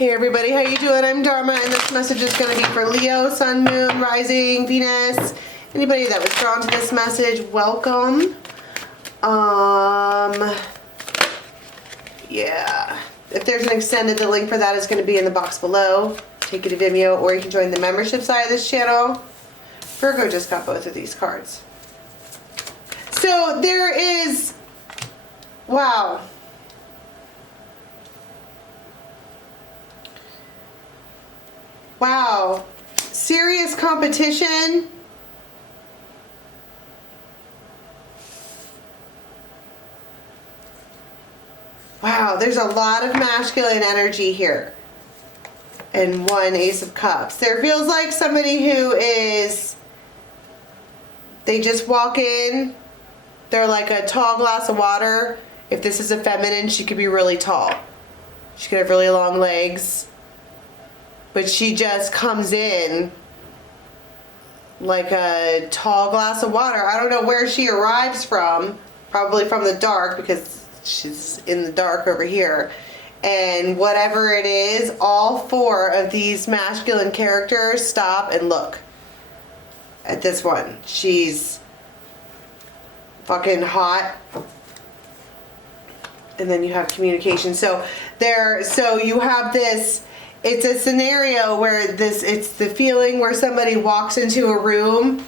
Hey everybody, how you doing? I'm Dharma, and this message is going to be for Leo, Sun, Moon, Rising, Venus. Anybody that was drawn to this message, welcome. Yeah. If there's an extended, the link for that is going to be in the box below. Take it to Vimeo, or you can join the membership side of this channel. Virgo just got both of these cards. So there is, wow. Wow, serious competition. Wow, there's a lot of masculine energy here. And one Ace of Cups. There feels like somebody who is, they just walk in, they're like a tall glass of water. If this is a feminine, she could be really tall. She could have really long legs. But she just comes in like a tall glass of water. I don't know where she arrives from. Probably from the dark, because she's in the dark over here. And whatever it is, all four of these masculine characters stop and look at this one. She's fucking hot. And then you have communication. So you have this. It's a scenario where it's the feeling where somebody walks into a room,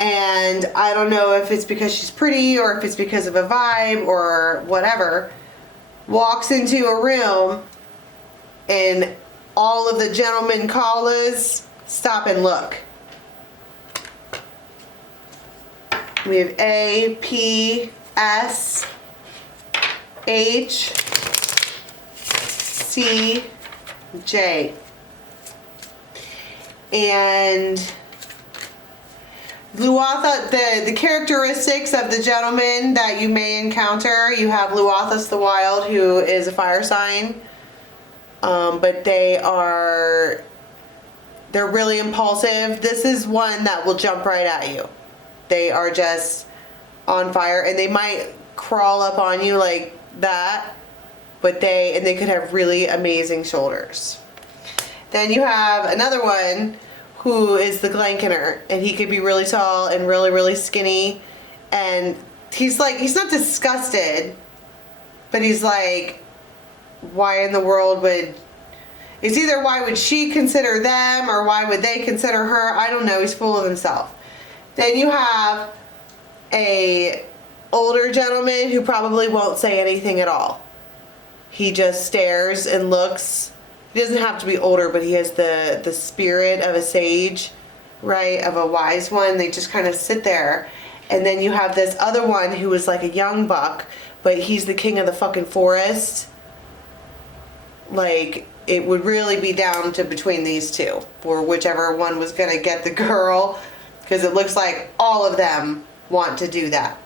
and I don't know if it's because she's pretty or if it's because of a vibe or whatever, walks into a room and all of the gentlemen callers stop and look. We have A, P, S, H, C, J. And Luatha, the characteristics of the gentleman that you may encounter, you have Luathus the Wild, who is a fire sign, but they're really impulsive. This is one that will jump right at you. They are just on fire, and they might crawl up on you like that. But they could have really amazing shoulders. Then you have another one who is the Glankener, and he could be really tall and really, really skinny. And he's not disgusted, but he's like, why in the world would, it's either why would she consider them or why would they consider her? I don't know. He's full of himself. Then you have a older gentleman who probably won't say anything at all. He just stares and looks. He doesn't have to be older, but he has the spirit of a sage, right? Of a wise one. They just kind of sit there. And then you have this other one who is like a young buck, but he's the king of the fucking forest. Like, it would really be down to between these two, or whichever one was going to get the girl, because it looks like all of them want to do that.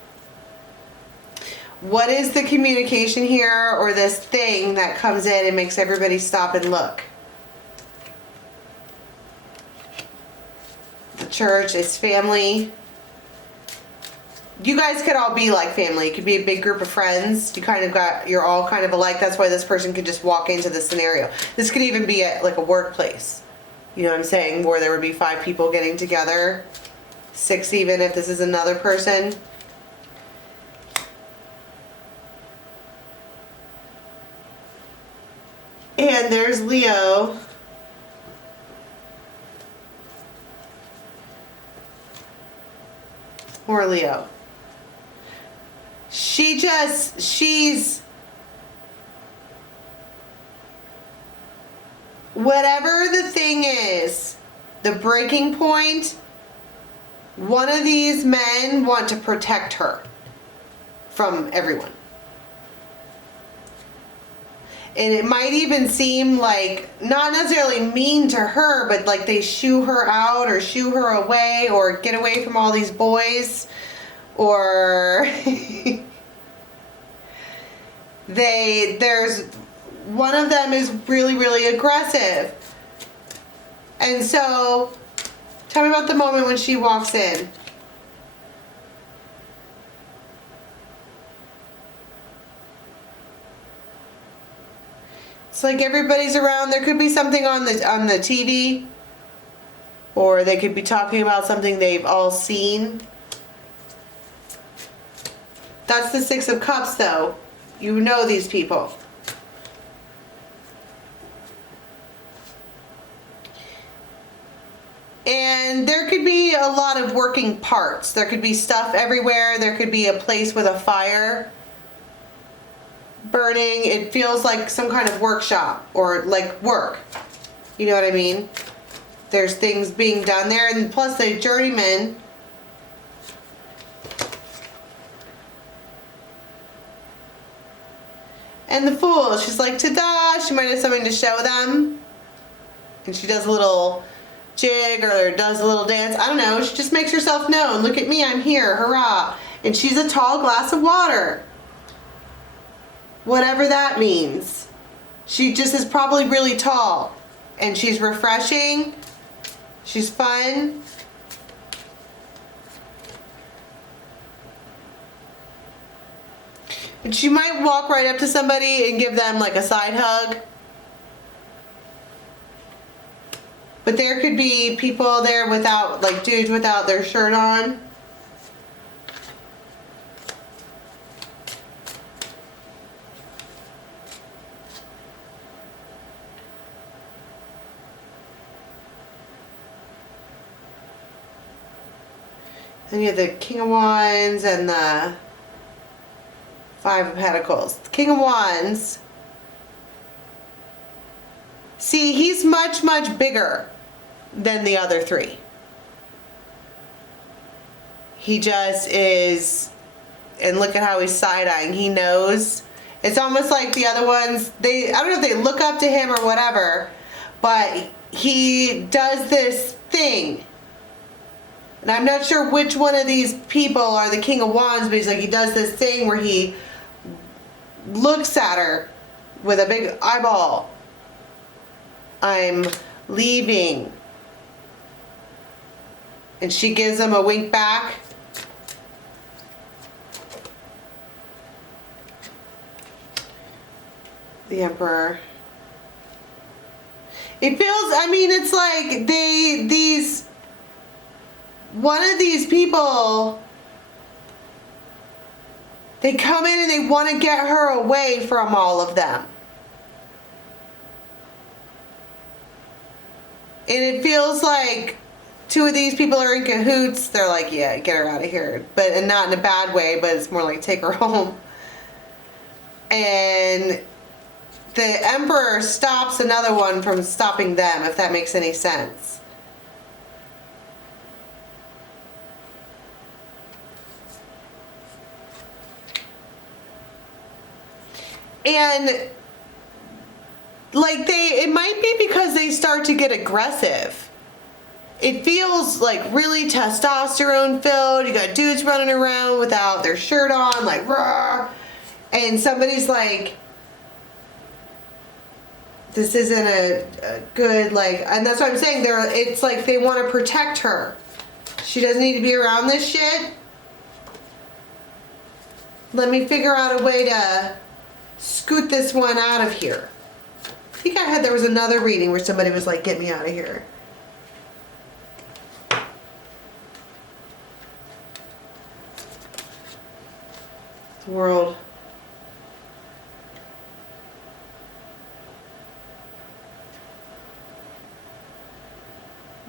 What is the communication here, or this thing that comes in and makes everybody stop and look? The church is family. You guys could all be like family. It could be a big group of friends. You're all kind of alike. That's why this person could just walk into this scenario. This could even be at like a workplace. You know what I'm saying? Where there would be 5 people getting together. 6 even if this is another person. And there's Leo. Or Leo. She's whatever the thing is, the breaking point, one of these men want to protect her from everyone. And it might even seem like, not necessarily mean to her, but like they shoo her out or shoo her away or get away from all these boys. Or there's one of them is really, really aggressive. And so, tell me about the moment when she walks in. It's like everybody's around. There could be something on the TV, or they could be talking about something they've all seen. That's the Six of Cups, though. You know these people. And there could be a lot of working parts. There could be stuff everywhere. There could be a place with a fire burning. It feels like some kind of workshop or like work. You know what I mean? There's things being done there. And plus the journeyman. And the Fool. She's like, ta-da! She might have something to show them. And she does a little jig or does a little dance. I don't know. She just makes herself known. Look at me. I'm here. Hurrah. And she's a tall glass of water. Whatever that means. She just is probably really tall. And she's refreshing. She's fun. And she might walk right up to somebody and give them like a side hug. But there could be people there without, like dudes without their shirt on. And you have the King of Wands and the Five of Pentacles. The King of Wands. See, he's much, much bigger than the other three. He just is, and look at how he's side-eyeing. He knows. It's almost like the other ones, I don't know if they look up to him or whatever, but he does this thing. And I'm not sure which one of these people are the King of Wands, but he's like, he does this thing where he looks at her with a big eyeball. I'm leaving. And she gives him a wink back. The Emperor. It feels, I mean, it's like one of these people, they come in and they want to get her away from all of them. And it feels like two of these people are in cahoots. They're like, yeah, get her out of here. And not in a bad way, but it's more like take her home. And the Emperor stops another one from stopping them, if that makes any sense. And like it might be because they start to get aggressive. It feels like really testosterone filled. You got dudes running around without their shirt on, like rah. And somebody's like, this isn't a good, like, and that's what I'm saying. It's like they want to protect her. She doesn't need to be around this shit. Let me figure out a way to scoot this one out of here. I think there was another reading where somebody was like, get me out of here. The World.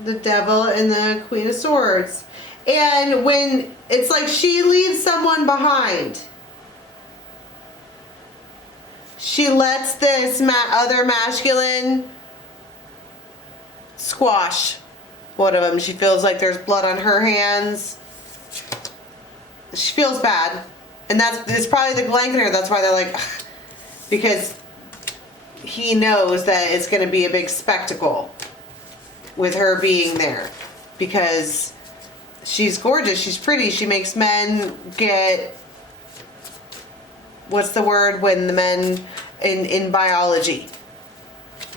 The Devil and the Queen of Swords. And when it's like she leaves someone behind, she lets this other masculine squash one of them. She feels like there's blood on her hands. She feels bad. And it's probably the Glankener. That's why they're like, ugh. Because he knows that it's going to be a big spectacle with her being there. Because she's gorgeous. She's pretty. She makes men get... What's the word when the men in biology,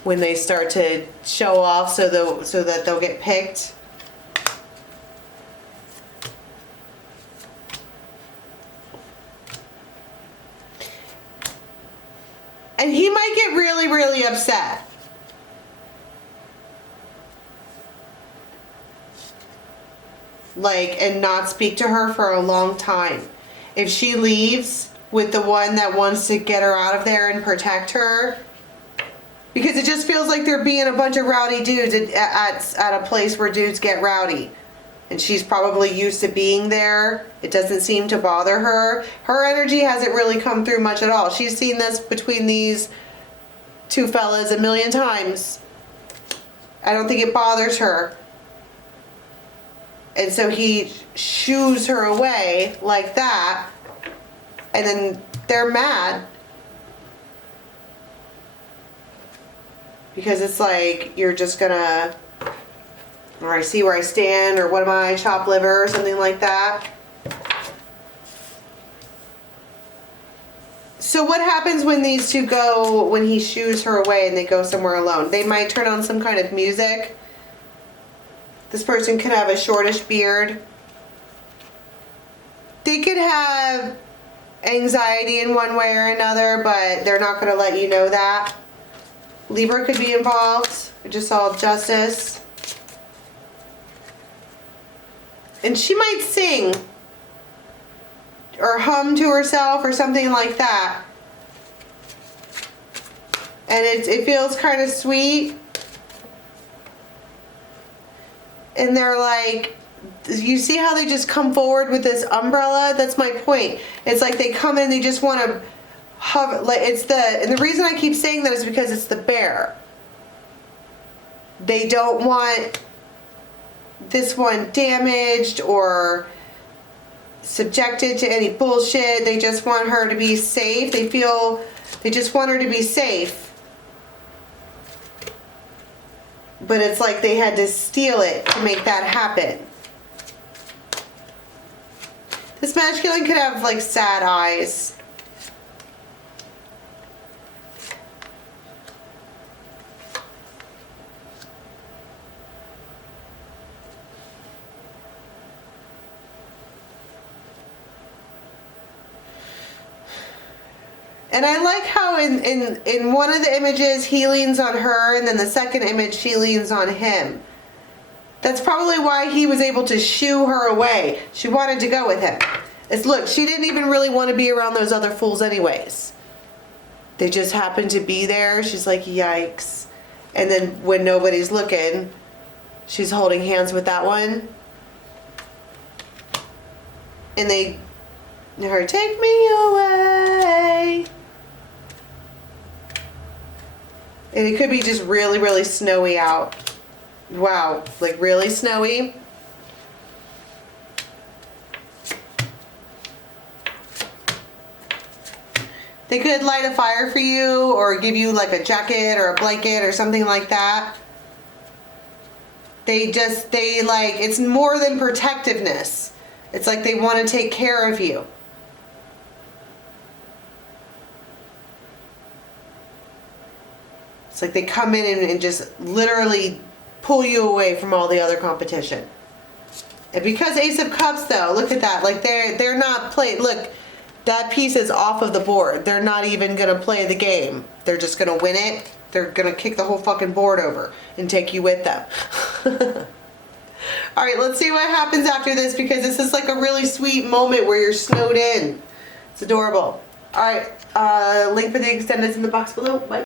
when they start to show off so that they'll get picked? And he might get really, really upset. Like, and not speak to her for a long time. If she leaves with the one that wants to get her out of there and protect her, because it just feels like they're being a bunch of rowdy dudes at a place where dudes get rowdy. And she's probably used to being there. It doesn't seem to bother her. Her energy hasn't really come through much at all. She's seen this between these two fellas a million times. I don't think it bothers her. And so he shoos her away like that. And then they're mad. Because it's like, you're just gonna, or I see where I stand, or what am I, chopped liver, or something like that. So what happens when these two go, when he shoos her away and they go somewhere alone? They might turn on some kind of music. This person could have a shortish beard. They could have anxiety in one way or another, but they're not going to let you know that. Libra could be involved. We just saw justice. And she might sing or hum to herself or something like that. And it feels kind of sweet. And they're like, you see how they just come forward with this umbrella? That's my point. It's like they come in, they just want to hover. Like and the reason I keep saying that is because it's the bear. They don't want this one damaged or subjected to any bullshit. They just want her to be safe. They just want her to be safe. But it's like they had to steal it to make that happen. This masculine could have like sad eyes. And I like how in one of the images he leans on her, and then the second image she leans on him. That's probably why he was able to shoo her away. She wanted to go with him. Look, she didn't even really want to be around those other fools anyways. They just happened to be there. She's like, yikes. And then when nobody's looking, she's holding hands with that one. And her, take me away. And it could be just really, really snowy out. Wow, like really snowy. They could light a fire for you or give you like a jacket or a blanket or something like that. It's more than protectiveness. It's like they want to take care of you. It's like they come in and just literally pull you away from all the other competition. And because Ace of Cups though, look at that. Like they're not playing. Look, that piece is off of the board. They're not even going to play the game. They're just going to win it. They're going to kick the whole fucking board over and take you with them. All right, let's see what happens after this, because this is like a really sweet moment where you're snowed in. It's adorable. All right, link for the extendeds in the box below. Bye.